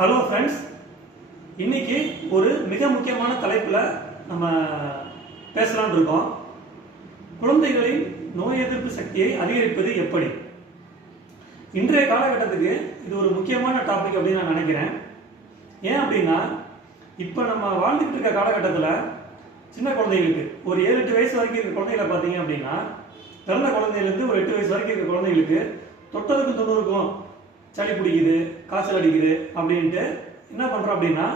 Hello friends, இன்னைக்கு ஒரு மிக முக்கியமான தலைப்பில் நம்ம பேசலாம்னு இருக்கோம். குழந்தைகளின் நோய் எதிர்ப்பு சக்தியை அதிகரிப்பது எப்படி? இன்றைய காலகட்டத்துக்கு இது ஒரு முக்கியமான டாபிக் அப்படின்னு நான் நினைக்கிறேன். ஏன் அப்படின்னா, இப்போ நம்ம வாழ்ந்துட்டு இருக்க காலகட்டத்தில் சின்ன குழந்தைகளுக்கு ஒரு 7-8 வயசு வரைக்கும் இருக்க குழந்தைகளை பார்த்தீங்க அப்படின்னா, பிறந்த குழந்தையிலேருந்து ஒரு 8 வயசு வரைக்கும் இருக்க குழந்தைகளுக்கு தொட்டதுக்கும் 90க்கும் சளி பிடிக்குது, காய்ச்சல் அடிக்குது அப்படின்ட்டு என்ன பண்ணுறோம் அப்படின்னா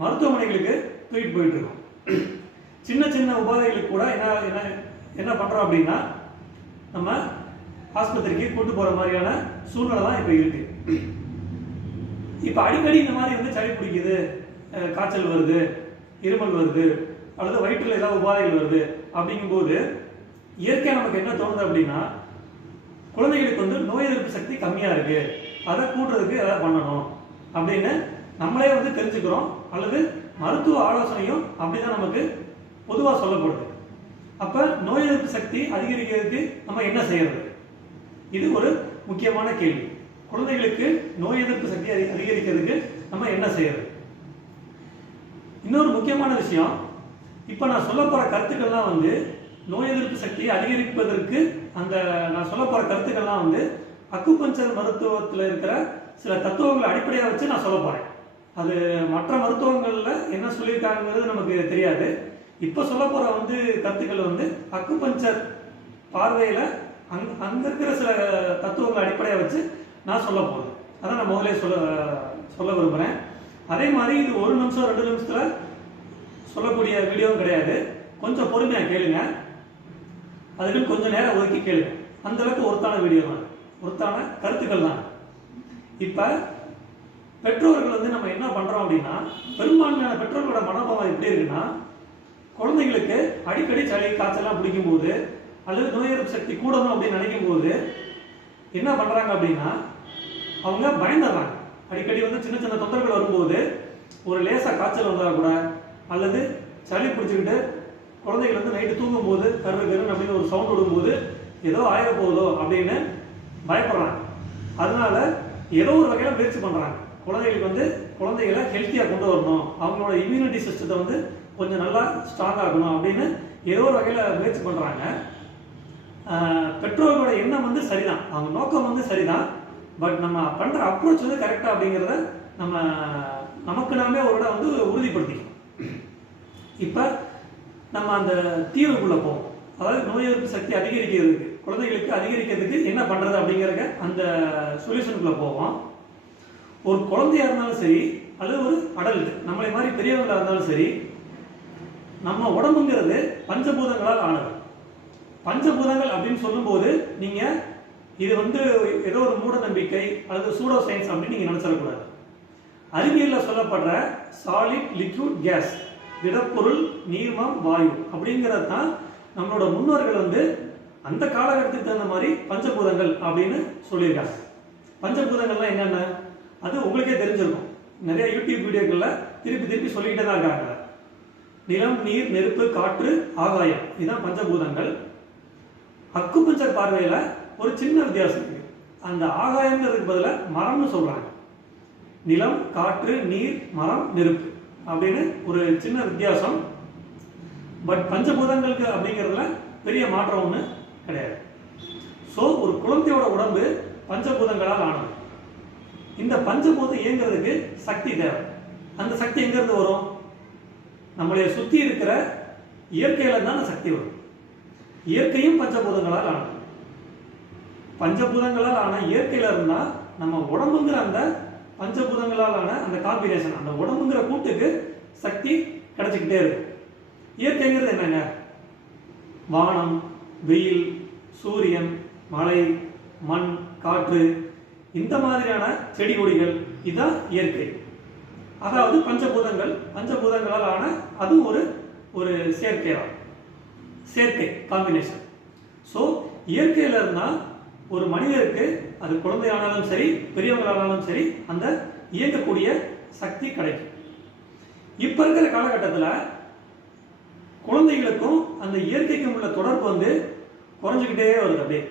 மருத்துவமனைகளுக்கு தூக்கிட்டு போயிட்டு இருக்கோம். சின்ன சின்ன உபாதைகளுக்கு கூட என்ன பண்ணுறோம் அப்படின்னா நம்ம ஆஸ்பத்திரிக்கு கூட்டு போகிற மாதிரியான சூழ்நிலை தான் இப்போ இருக்கு. இப்போ அடிக்கடி இந்த மாதிரி சளி பிடிக்குது, காய்ச்சல் வருது, இருமல் வருது, அல்லது வயிற்றில் ஏதாவது உபாதைகள் வருது அப்படிங்கும்போது இயற்கையாக நமக்கு என்ன தோணுது அப்படின்னா, குழந்தைகளுக்கு நோய் எதிர்ப்பு சக்தி கம்மியாக இருக்கு, அதை கூட்டுறதுக்கு எதாவது பண்ணணும் அப்படின்னு நம்மளே தெரிஞ்சுக்கிறோம். அல்லது மருத்துவ ஆலோசனையும் அப்படிதான் நமக்கு பொதுவாக சொல்லப்படுது. அப்ப நோய் எதிர்ப்பு சக்தி அதிகரிக்கிறதுக்கு நம்ம என்ன செய்யறது? இது ஒரு முக்கியமான கேள்வி. குழந்தைகளுக்கு நோய் எதிர்ப்பு சக்தி அதிகரிக்கிறதுக்கு நம்ம என்ன செய்யறது? இன்னொரு முக்கியமான விஷயம், இப்ப நான் சொல்ல போற கருத்துக்கள்லாம் நோய் எதிர்ப்பு சக்தியை அதிகரிப்பதற்கு நான் சொல்ல போற கருத்துக்கள்லாம் அக்குபஞ்சர் மருத்துவத்தில் இருக்கிற சில தத்துவங்களை அடிப்படையாக வச்சு நான் சொல்ல போறேன். அது மற்ற மருத்துவங்கள்ல என்ன சொல்லியிருக்காங்கிறது நமக்கு தெரியாது. இப்ப சொல்ல போற கருத்துக்கள் அக்குபஞ்சர் பார்வையில அங்க இருக்கிற சில தத்துவங்களை அடிப்படையாக வச்சு நான் சொல்ல போறேன். அதான் நான் முதலே சொல்ல விரும்புறேன். அதே மாதிரி இது 1 நிமிஷம் 2 நிமிஷத்துல சொல்லக்கூடிய வீடியோவும் கிடையாது. கொஞ்சம் பொறுமையா கேளுங்க, அதுக்கு கொஞ்சம் நேரம் ஒதுக்கி கேளுங்க. அந்த அளவுக்கு ஒருத்தான வீடியோ தான், ஒருத்தான கருத்துக்கள் தான். இப்ப பெற்றோர்கள் நம்ம என்ன பண்றோம் அப்படின்னா, பெரும்பான்மையான பெற்றோர்களோட மனோபாவம் எப்படி இருக்குன்னா, குழந்தைகளுக்கு அடிக்கடி சளி காய்ச்சலாம் பிடிக்கும் போது அல்லது நோய் எதிர்ப்பு சக்தி கூடணும் அப்படின்னு நினைக்கும் போது என்ன பண்றாங்க அப்படின்னா, அவங்க பயந்துடுறாங்க. அடிக்கடி சின்ன சின்ன தொந்தரவுகள் வரும்போது ஒரு லேசா காய்ச்சல் வந்தா கூட அல்லது சளி பிடிச்சிக்கிட்டு குழந்தைகள் நைட்டு தூங்கும் போது கருன்னு அப்படின்னு ஒரு சவுண்ட் விடும்போது ஏதோ ஆயிர போகுதோ அப்படின்னு பயப்படுறாங்க. அதனால ஏதோ ஒரு வகையில முயற்சி பண்றாங்க. குழந்தைகளுக்கு குழந்தைகளை ஹெல்த்தியா கொண்டு வரணும், அவங்களோட இம்யூனிட்டி சிஸ்டத்தை கொஞ்சம் நல்லா ஸ்ட்ராங் ஆகணும் அப்படின்னு ஏதோ ஒரு வகையில முயற்சி பண்றாங்க. பெற்றோர்களோட எண்ணம் சரிதான், அவங்க நோக்கம் சரிதான். பட் நம்ம பண்ற அப்ரோச் கரெக்டா அப்படிங்கிறத நமக்கு நாமே ஒரு இடம் உறுதிப்படுத்திக்கணும். இப்ப நம்ம அந்த தீர்வுக்குள்ள போவோம். அதாவது நோய் எதிர்ப்பு சக்தி அதிகரிக்கிறதுக்கு, குழந்தைகளுக்கு அதிகரிக்கிறதுக்கு என்ன பண்றது அப்படிங்கிற அந்த சொல்யூஷனுக்குள்ள போவோம். ஒரு குழந்தையா இருந்தாலும் சரி அல்லது ஒரு அடல்ட் நம்மளை மாதிரி பெரியவங்களா இருந்தாலும் சரி, நம்ம உடம்புங்கிறது பஞ்சபூதங்களால் ஆனது. பஞ்சபூதங்கள் அப்படின்னு சொல்லும் போது நீங்க இது ஏதோ ஒரு மூட நம்பிக்கை அல்லது சூடோ சயின்ஸ் அப்படின்னு நீங்க நினைச்சிடக்கூடாது. அறிவியல்ல சொல்லப்படுற சாலிட், லிக்விட், கேஸ், திடப்பொருள், நீர்மம், வாயு அப்படிங்கிறது தான் நம்மளோட முன்னோர்கள் அந்த காலகட்டத்துக்கு தகுந்த மாதிரி பஞ்சபூதங்கள் அப்படின்னு சொல்லியிருக்காங்க. பஞ்சபூதங்கள்லாம் என்னென்ன அது உங்களுக்கே தெரிஞ்சிருக்கும். நிறைய யூடியூப் வீடியோக்கள்ல திருப்பி திருப்பி சொல்லிக்கிட்டே தான் இருக்காங்க. நிலம், நீர், நெருப்பு, காற்று, ஆகாயம், இதுதான் பஞ்சபூதங்கள். அக்குபஞ்சர் பார்வையில ஒரு சின்ன வித்தியாசம் இருக்கு. அந்த ஆகாயம்ங்கிறதுக்கு பதிலாக மரம்னு சொல்றாங்க. நிலம், காற்று, நீர், மரம், நெருப்பு அப்படின்னு ஒரு சின்ன வித்தியாசம். பட் பஞ்சபூதங்களுக்கு அப்படிங்கிறதுல பெரிய மாற்றம் ஒண்ணு கிடையாது. சோ ஒரு குழந்தையோட உடம்பு பஞ்சபூதங்களால் ஆனது. இந்த பஞ்சபூதம் இயங்குறதுக்கு சக்தி தேவை. அந்த சக்தி எங்க இருந்து வரும்? நம்மளைய சுத்தி இருக்கிற இயற்கையில தான் அந்த சக்தி வரும். இயற்கையும் பஞ்சபூதங்களால் ஆனது. பஞ்சபூதங்களால் ஆன இயற்கையில இருந்தா நம்ம உடம்புங்கிற அந்த பஞ்சபூதங்களால் ஆன அந்த காம்பினேஷன், அந்த உடம்புங்கிற கூட்டுக்கு சக்தி கிடைச்சிக்கிட்டே இருக்கு. இயற்கைங்கிறது என்னங்க? வானம், வெயில், சூரியன், மழை, மண், காற்று, இந்த மாதிரியான செடி கொடிகள், இதுதான் இயற்கை. அதாவது பஞ்சபூதங்களால் ஆன அது ஒரு சேர்க்கை காம்பினேஷன். ஸோ இயற்கையில இருந்தா ஒரு மனிதருக்கு, அது குழந்தையானாலும் சரி பெரியவங்களானாலும் சரி, அந்த இயங்கக்கூடிய சக்தி கிடைக்கும். இப்ப இருக்கிற காலகட்டத்தில் குழந்தைகளுக்கும் அந்த இயற்கைக்கும் உள்ள தொடர்பு குறைஞ்சுக்கிட்டே வருது, அப்படியே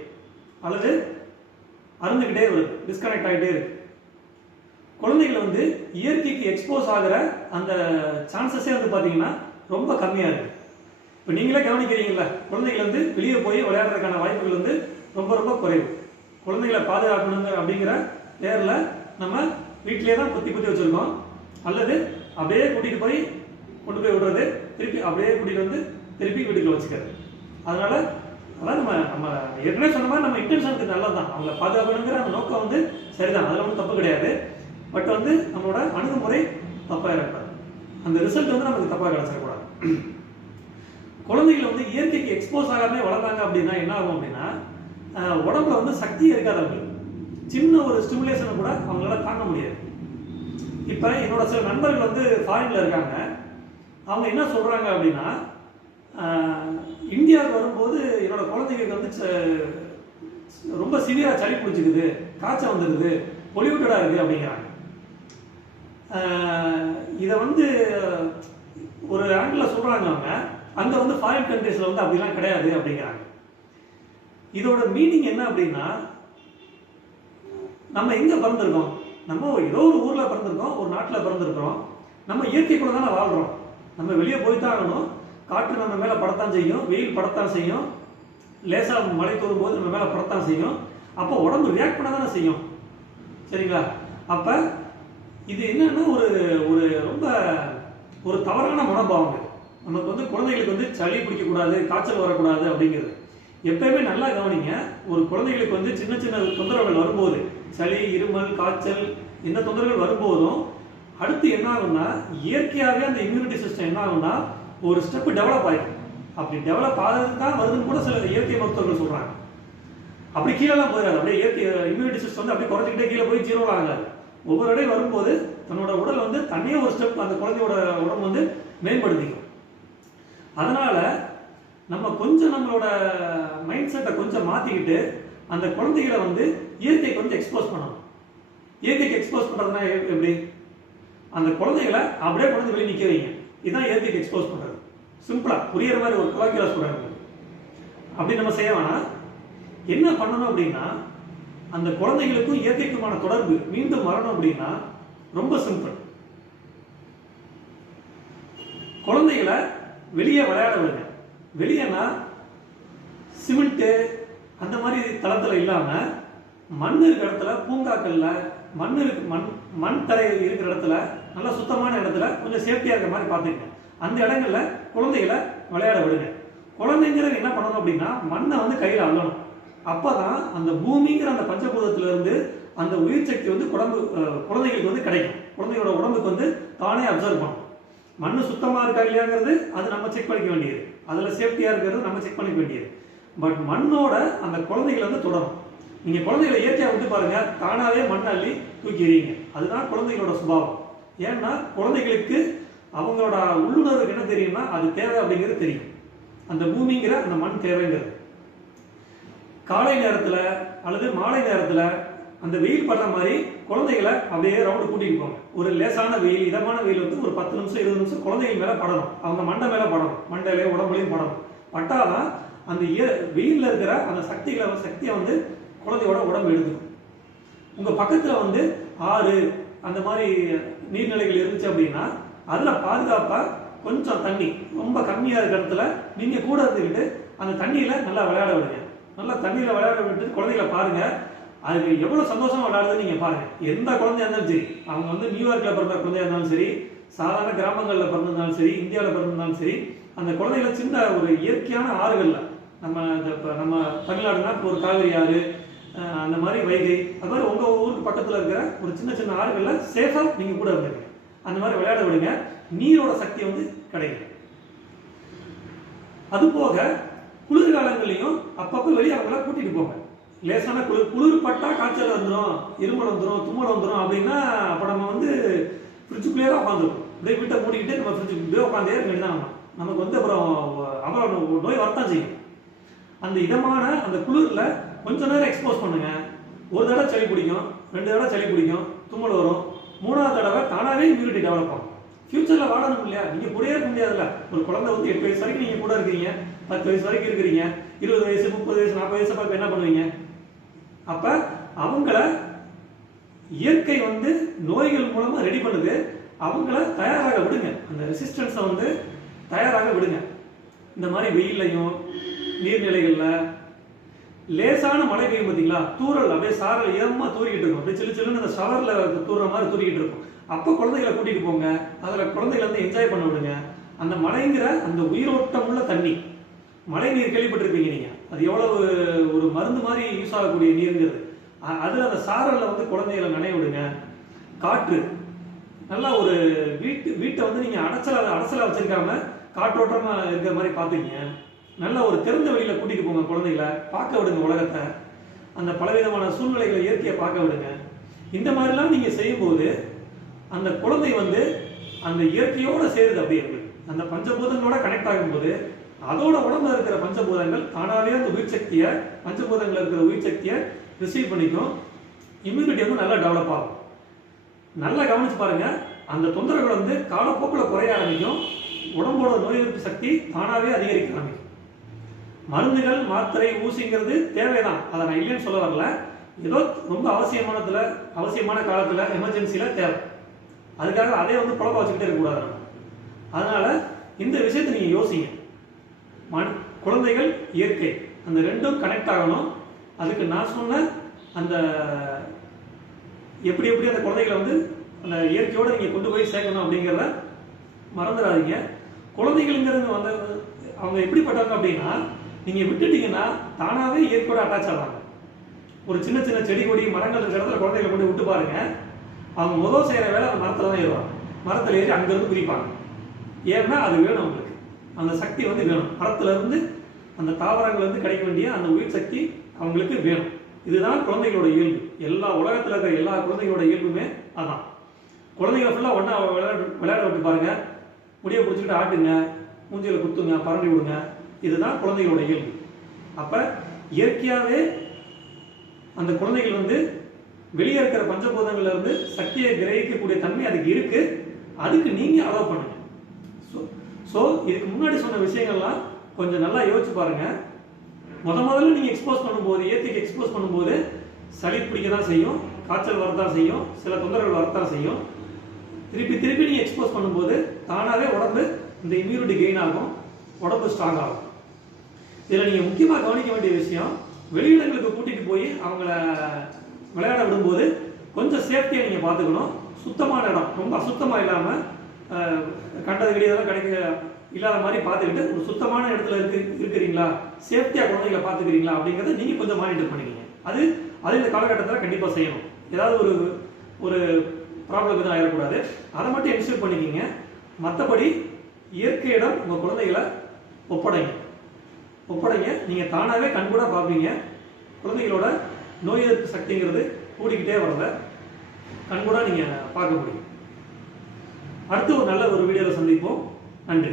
அல்லது அருந்துகிட்டே வருது, டிஸ்கனெக்ட் ஆகிட்டே இருக்கு. குழந்தைகள் வந்து இயற்கைக்கு எக்ஸ்போஸ் ஆகிற அந்த சான்சஸே வந்து பார்த்தீங்கன்னா ரொம்ப கம்மியாக இருக்குது. இப்போ நீங்களே கவனிக்கிறீங்களா, குழந்தைகள் வந்து வெளியே போய் விளையாடுறதுக்கான வாய்ப்புகள் வந்து ரொம்ப ரொம்ப குறைவு. குழந்தைகளை பாதுகாக்கணுங்க அப்படிங்கிற பேரில் நம்ம வீட்டிலே தான் குத்தி வச்சுருக்கோம், அல்லது அப்படியே கூட்டிகிட்டு போய் கொண்டு போய் விடுறது, திருப்பி அப்படியே கூட்டிகிட்டு வந்து திருப்பி வீட்டுக்குள்ள வச்சுக்கிறது. அதனால் அதான் நம்ம நம்ம ஏற்கனவே சொன்ன மாதிரி நம்ம இன்டென்ஷனுக்கு நல்லது தான், அவங்களை பாதுகாக்கணுங்கிற அந்த நோக்கம் வந்து சரிதான், அதில் ஒன்றும் தப்பு கிடையாது. பட் வந்து நம்மளோட அணுகுமுறை தப்பாக இருக்கக்கூடாது, அந்த ரிசல்ட் வந்து நமக்கு தப்பாக கிடச்சிடக்கூடாது. குழந்தைகள் வந்து இயற்கைக்கு எக்ஸ்போஸ் ஆகாமே வளர்ந்தாங்க அப்படின்னா என்ன ஆகும் அப்படின்னா, உடம்புல வந்து சக்தி இருக்காது அவங்களுக்கு. சின்ன ஒரு ஸ்டிமுலேஷனை கூட அவங்களால தாங்க முடியாது. இப்போ என்னோட சில நண்பர்கள் வந்து ஃபாரின்ல இருக்காங்க, அவங்க என்ன சொல்றாங்க அப்படின்னா, இந்தியாவுக்கு வரும்போது என்னோட குழந்தைங்களுக்கு வந்து ரொம்ப சிவியரா சளி பிடிச்சிக்குது, காய்ச்சல் வந்துடுது, பொலியூட்டடா இருக்கு அப்படிங்கிறாங்க. இதை வந்து ஒரு ஆங்கிள் சொல்றாங்க அவங்க, அங்க வந்து ஃபாரின் கண்ட்ரீஸ்ல வந்து அப்படிலாம் கிடையாது அப்படிங்கிறாங்க. இதோட மீனிங் என்ன அப்படின்னா, நம்ம எங்க பிறந்திருக்கோம், நம்ம ஏதோ ஒரு ஊர்ல பிறந்திருக்கோம், ஒரு நாட்டில் பிறந்திருக்கிறோம், நம்ம இயற்கை கூட தானே வாழ்றோம். நம்ம வெளியே போய்தான் ஆகணும், காற்று நம்ம மேல படத்தான் செய்யும், வெயில் படத்தான் செய்யும், லேசா மழை தோறும் போது நம்ம மேல படத்தான் செய்யும். அப்போ உடம்பு ரியாக்ட் பண்ண தானே செய்யும், சரிங்களா? அப்ப இது என்னன்னா ஒரு ஒரு ரொம்ப ஒரு தவறான மனோபாவம். நமக்கு வந்து குழந்தைகளுக்கு வந்து சளி பிடிக்கக்கூடாது, காய்ச்சல் வரக்கூடாது அப்படிங்கிறது. எப்பயுமே நல்லா கவனிங்க, ஒரு குழந்தைகளுக்கு வந்து சின்ன சின்ன தொந்தரவுகள் வரும்போது, சளி, இருமல், காய்ச்சல், இந்த தொந்தரவுகள் வரும்போதும் அடுத்து என்ன ஆகும்னா, இயற்கையாகவே அந்த இம்யூனிட்டி சிஸ்டம் என்ன ஆகும்னா ஒரு ஸ்டெப் டெவலப் ஆகிடும். அப்படி டெவலப் ஆகிறது தான் வருதுன்னு கூட சில இயற்கை மருத்துவர்கள் சொல்றாங்க. அப்படி கீழெல்லாம் போயிடாது, அப்படியே இயற்கை இம்யூனிட்டி சிஸ்டம் வந்து அப்படியே குறைஞ்சிக்கிட்டே கீழே போய் ஜீரோவில் ஆகாது. ஒவ்வொரு இடையே வரும்போது தன்னோட உடல் வந்து தனியே ஒரு ஸ்டெப் அந்த குழந்தையோட உடம்பு வந்து மேம்படுத்திக்கும். அதனால நம்ம கொஞ்சம் நம்மளோட மைண்ட் செட்டை கொஞ்சம் மாத்திக்கிட்டு அந்த குழந்தைகளை வந்து இயற்கைக்கு வந்து எக்ஸ்போஸ் பண்ணணும். இயற்கைக்கு எக்ஸ்போஸ் பண்றதுனா எப்படி, அந்த குழந்தைகளை அப்படியே குழந்தை வெளியே நிக்க வைங்க, இதுதான் இயற்கைக்கு எக்ஸ்போஸ் பண்றது. சிம்பிளா புரியுற மாதிரி ஒரு கலாக்கியலா சொல்றாங்க. அப்படி நம்ம செய்ய வேணாம். என்ன பண்ணணும் அப்படின்னா, அந்த குழந்தைகளுக்கும் இயற்கைக்குமான தொடர்பு மீண்டும் வரணும் அப்படின்னா ரொம்ப சிம்பிள். குழந்தைகளை வெளியே விளையாட விடுங்க. வெளியேனா சிமெண்ட் அந்த மாதிரி தளத்துல இல்லாம மண் இருக்கிற இடத்துல, பூங்காக்கள்ல மண் தரை இருக்கிற இடத்துல, நல்ல சுத்தமான இடத்துல கொஞ்சம் சேஃப்டியா இருக்கிற மாதிரி பார்த்துக்கங்க. அந்த இடங்கள்ல குழந்தைகளை விளையாட விடுங்க. குழந்தைங்கிறது என்ன பண்ணணும் அப்படின்னா, மண்ணை வந்து கையில் அள்ளணும். அப்பதான் அந்த பூமிங்கிற அந்த பஞ்சபூதத்துல இருந்து அந்த உயிர் சக்தி வந்து குழந்தைகளுக்கு வந்து கிடைக்கும். குழந்தையோட உடம்புக்கு வந்து தானே அப்சர்வ் பண்ணும். மண்ணு சுத்தமா இருக்கா இல்லையாங்கிறது அது நம்ம செக் பண்ணிக்க வேண்டியது, அதுல சேஃப்டியா இருக்கிறது நம்ம செக் பண்ணிக்க வேண்டியது. பட் மண்ணோட அந்த குழந்தைகளை வந்து தொடரும். நீங்க குழந்தைகளை இயற்கையா விட்டு பாருங்க, தானாவே மண் அள்ளி தூக்கிறீங்க. அதுதான் குழந்தைகளோட சுபாவம். ஏன்னா குழந்தைகளுக்கு அவங்களோட உள்ளுணர்வுக்கு என்ன தெரியும்னா, அது தேவை அப்படிங்கிறது தெரியும். அந்த பூமிங்கிற அந்த மண் தேவைங்கிறது. காலை நேரத்துல அல்லது மாலை நேரத்துல அந்த வெயில் படுற மாதிரி குழந்தைகளை அப்படியே ரவுண்டு கூட்டிட்டு போங்க. ஒரு லேசான வெயில், இதமான வெயில் வந்து ஒரு 10 நிமிஷம் 20 நிமிஷம் குழந்தைகள் மேல படணும், அவங்க மண்டை மேல படணும், மண்டையில உடம்புலையும் படணும். பட்டாதான் அந்த வெயில்ல இருக்கிற அந்த சக்தியை வந்து குழந்தையோட உடம்பு எடுத்துக்கும். உங்க பக்கத்துல வந்து ஆறு அந்த மாதிரி நீர்நிலைகள் இருந்துச்சு அப்படின்னா அதுல பாதுகாப்பா கொஞ்சம் தண்ணி ரொம்ப கம்மியா இருக்கிற இடத்துல நீங்க கூட இருந்துக்கிட்டு அந்த தண்ணியில நல்லா விளையாட விடுங்க. நல்லா தண்ணியில விளையாட விட்டு குழந்தைகளை பாருங்க, அதுக்கு எவ்வளவு சந்தோஷமா விளையாடுதுன்னு நீங்க பாருங்க. எந்த குழந்தையா இருந்தாலும் சரி, அவங்க வந்து நியூயார்க்ல பிறந்த குழந்தையா இருந்தாலும் சரி, சாதாரண கிராமங்கள்ல பிறந்திருந்தாலும் சரி, இந்தியாவில் பிறந்திருந்தாலும் சரி, அந்த குழந்தைகளை சின்ன ஒரு இயற்கையான ஆறுகள்ல, நம்ம தமிழ்நாடுனா ஒரு காவிரி ஆறு, அந்த மாதிரி வைகை, அது மாதிரி உங்க ஊருக்கு பக்கத்துல இருக்கிற ஒரு சின்ன சின்ன ஆறுகள்ல சேஃபா நீங்க கூட இருந்துருங்க. அந்த மாதிரி விளையாட விடுங்க, நீரோட சக்தி வந்து கிடைக்கும். அது போக குளிர்காலங்களையும் அப்பப்போ வெளியே அவங்கள கூட்டிட்டு போங்க. லேசான குளிர் பட்டா காய்ச்சல் வந்துடும், இருமல் வந்துடும், தும்மல் வந்துடும் அப்படின்னா அப்போ நம்ம வந்து ஃப்ரிட்ஜுக்குள்ளேயே தான் உட்காந்துருக்கோம். அப்படியே வீட்டை மூடிக்கிட்டு நம்ம ஃப்ரிட்ஜுக்குள்ளேயே உட்காந்தே இருக்க வேண்டியதான். நமக்கு வந்து அப்புறம் நோய் வரத்தான் செய்யும். அந்த இதமான அந்த குளிர்ல கொஞ்ச நேரம் எக்ஸ்போஸ் பண்ணுங்க. ஒரு தடவை சளி பிடிக்கும், 2 தடவை சளி பிடிக்கும், தும்மல் வரும், 3ஆவது தடவை தானாவே இம்யூனிட்டி டெவலப் ஆகும். ஃபியூச்சர்ல வாழணும் இல்லையா, நீங்க கூடயே இருக்க முடியாதுல்ல. ஒரு குழந்தை வந்து 8 வயசு வரைக்கும் நீங்க கூட இருக்கிறீங்க, 10 வயசு வரைக்கும் இருக்கிறீங்க, 20 வயசு 30 வயசு 40 வயசு பார்த்து என்ன பண்ணுவீங்க? அப்ப அவங்கள இயற்கை வந்து நோய்கள் மூலமா ரெடி பண்ணுது. அவங்கள தயாராக விடுங்க, அந்த ரெசிஸ்டன்ஸை வந்து தயாராக விடுங்க. இந்த மாதிரி வெயில்லையும் நீர்நிலைகள்ல லேசான மழை பெய்யும் பார்த்தீங்களா, தூறல் அப்படியே சாரல் இதமா தூரிக்கிட்டு இருக்கும், அப்படியே சில்லு சில்லுன்னு அந்த ஷவர்ல தூர்ற மாதிரி தூரிக்கிட்டு இருக்கும். அப்போ குழந்தைகளை கூட்டிட்டு போங்க, அதில் குழந்தைகளை வந்து என்ஜாய் பண்ண விடுங்க. அந்த மழைங்கிற அந்த உயிரோட்டம் உள்ள தண்ணி, மழை நீர் கேள்விப்பட்டிருப்பீங்க நீங்க, அது எவ்வளவு ஒரு மருந்து மாதிரி யூஸ் ஆகக்கூடிய நீருங்கிறது. அதில் அந்த சாரல்ல வந்து குழந்தைகளை நனைய விடுங்க. காற்று நல்லா ஒரு வீட்டை வந்து நீங்க அடைச்சலா வச்சிருக்காம காற்றோட்டமா இருக்கிற மாதிரி பார்த்துக்கங்க. நல்ல ஒரு திறந்த வெளியில கூட்டிட்டு போங்க, குழந்தைகளை பார்க்க விடுங்க உலகத்தை, அந்த பலவிதமான சூழ்நிலைகளை இயற்கையை பார்க்க விடுங்க. இந்த மாதிரிலாம் நீங்க செய்யும்போது அந்த குழந்தை வந்து அந்த இயற்கையோட சேருது. அப்படியே அந்த பஞ்சபூதங்களோட கனெக்ட் ஆகும்போது அதோட உடம்புல இருக்கிற பஞ்சபூதங்கள் தானாவே அந்த உயிர் சக்தியை, பஞ்சபூதங்கள் இருக்கிற உயிர் சக்தியை ரிசீவ் பண்ணிக்கும். இம்யூனிட்டி வந்து நல்லா டெவலப் ஆகும். நல்லா கவனிச்சு பாருங்க, அந்த தொந்தரவுகள் வந்து காலப்போக்கில் குறைய ஆரம்பிக்கும். உடம்போட நோய் எதிர்ப்பு சக்தி தானாவே அதிகரிக்க ஆரம்பிக்கும். மருந்துகள், மாத்திரை, ஊசிங்கிறது தேவைதான், அதை நான் இல்லைன்னு சொல்ல வரல. ஏதோ ரொம்ப அவசியமான காலத்துல எமர்ஜென்சில தேவை. அதுக்காக அதே வந்து குழப்ப வச்சுக்கிட்டே இருக்கக்கூடாது. அதனால இந்த விஷயத்தை நீங்க யோசிங்க. குழந்தைகள், இயற்கை, அந்த ரெண்டும் கனெக்ட் ஆகணும். அதுக்கு நான் சொன்ன அந்த எப்படி அந்த குழந்தைகளை வந்து அந்த இயற்கையோட நீங்க கொண்டு போய் சேர்க்கணும் அப்படிங்கிறத மறந்துடாதீங்க. குழந்தைகள்ங்கிறது வந்து அவங்க எப்படிப்பட்டவங்க அப்படின்னா, நீங்க விட்டுட்டீங்கன்னா தானாவே இயற்கையோட அட்டாச் ஆவாங்க. ஒரு சின்ன செடி கொடி மரங்கள் இருக்கிற இடத்துல குழந்தைகளை கொண்டு விட்டு பாருங்க, அவங்க முதல் செய்யற வேலை அந்த மரத்துல தான் ஏறுவாங்க. மரத்துல ஏறி அங்கிருந்து பிரிப்பாங்க. ஏன்னா அது வேணும் அவங்களுக்கு, அந்த சக்தி வந்து வேணும். மரத்துல இருந்து அந்த தாவரங்கள் வந்து கிடைக்க வேண்டிய அந்த உயிர் சக்தி அவங்களுக்கு வேணும். இதுதான் குழந்தைகளோட இயல்பு. எல்லா உலகத்துல இருக்கிற எல்லா குழந்தைகளோட இயல்புமே அதான். குழந்தைகளை ஃபுல்லா ஒன்னா விளையாட விட்டு பாருங்க, முடிய பிடிச்சிக்கிட்டு ஆட்டுங்க, மூஞ்சியில குத்துங்க, பரண்டி விடுங்க. இதுதான் குழந்தைகளோட இயல்பு. அப்ப இயற்கையாவே அந்த குழந்தைகள் வந்து வெளியே இருக்கிற பஞ்சபூதங்கள்ல இருந்து சக்தியை கிரகிக்கக்கூடிய தன்மை அதுக்கு இருக்கு. அதுக்கு நீங்க அலோவ் பண்ணுங்க. ஸோ இதுக்கு முன்னாடி சொன்ன விஷயங்கள்லாம் கொஞ்சம் நல்லா யோசிச்சு பாருங்க. முதல்ல நீங்க எக்ஸ்போஸ் பண்ணும்போது, இயற்கைக்கு எக்ஸ்போஸ் பண்ணும்போது சளி பிடிக்க தான் செய்யும், காய்ச்சல் வரதான் செய்யும், சில தொந்தரவுகள் வரத்தான் செய்யும். திருப்பி நீங்க எக்ஸ்போஸ் பண்ணும்போது தானாவே உடம்பு இந்த இம்யூனிட்டி கெயின் ஆகும், உடம்பு ஸ்ட்ராங் ஆகும். இதில் நீங்க முக்கியமா கவனிக்க வேண்டிய விஷயம், வெளியிடங்களுக்கு கூட்டிட்டு போய் அவங்கள விளையாட விடும்போது கொஞ்சம் சேஃப்டியா நீங்க பார்த்துக்கணும். சுத்தமான இடம், ரொம்ப அசுத்தமா இல்லாம கண்டது வெளியெல்லாம் கிடைக்க இல்லாத மாதிரி பார்த்துக்கிட்டு ஒரு சுத்தமான இடத்துல இருக்கிறீங்களா, சேஃப்டியா குழந்தைகளை பார்த்துக்கிறீங்களா அப்படிங்கிறத நீங்க கொஞ்சம் மானிட்டர் பண்ணிக்கீங்க. அது இந்த காலகட்டத்தில் கண்டிப்பா செய்யணும். ஏதாவது ஒரு ப்ராப்ளம் எதுவும் ஆயிடக்கூடாது, அதை மட்டும் என்ஷூர் பண்ணிக்கிங்க. மற்றபடி இயற்கையிடம் உங்க குழந்தைகளை ஒப்படைங்க. நீங்க தானாவே கண்கூட பார்ப்பீங்க குழந்தைகளோட நோய் எதிர்ப்பு சக்திங்கிறது கூடிக்கிட்டே வரத கண்கூட நீங்க பார்க்க முடியும். அடுத்து ஒரு நல்ல வீடியோவில் சந்திப்போம். நன்றி.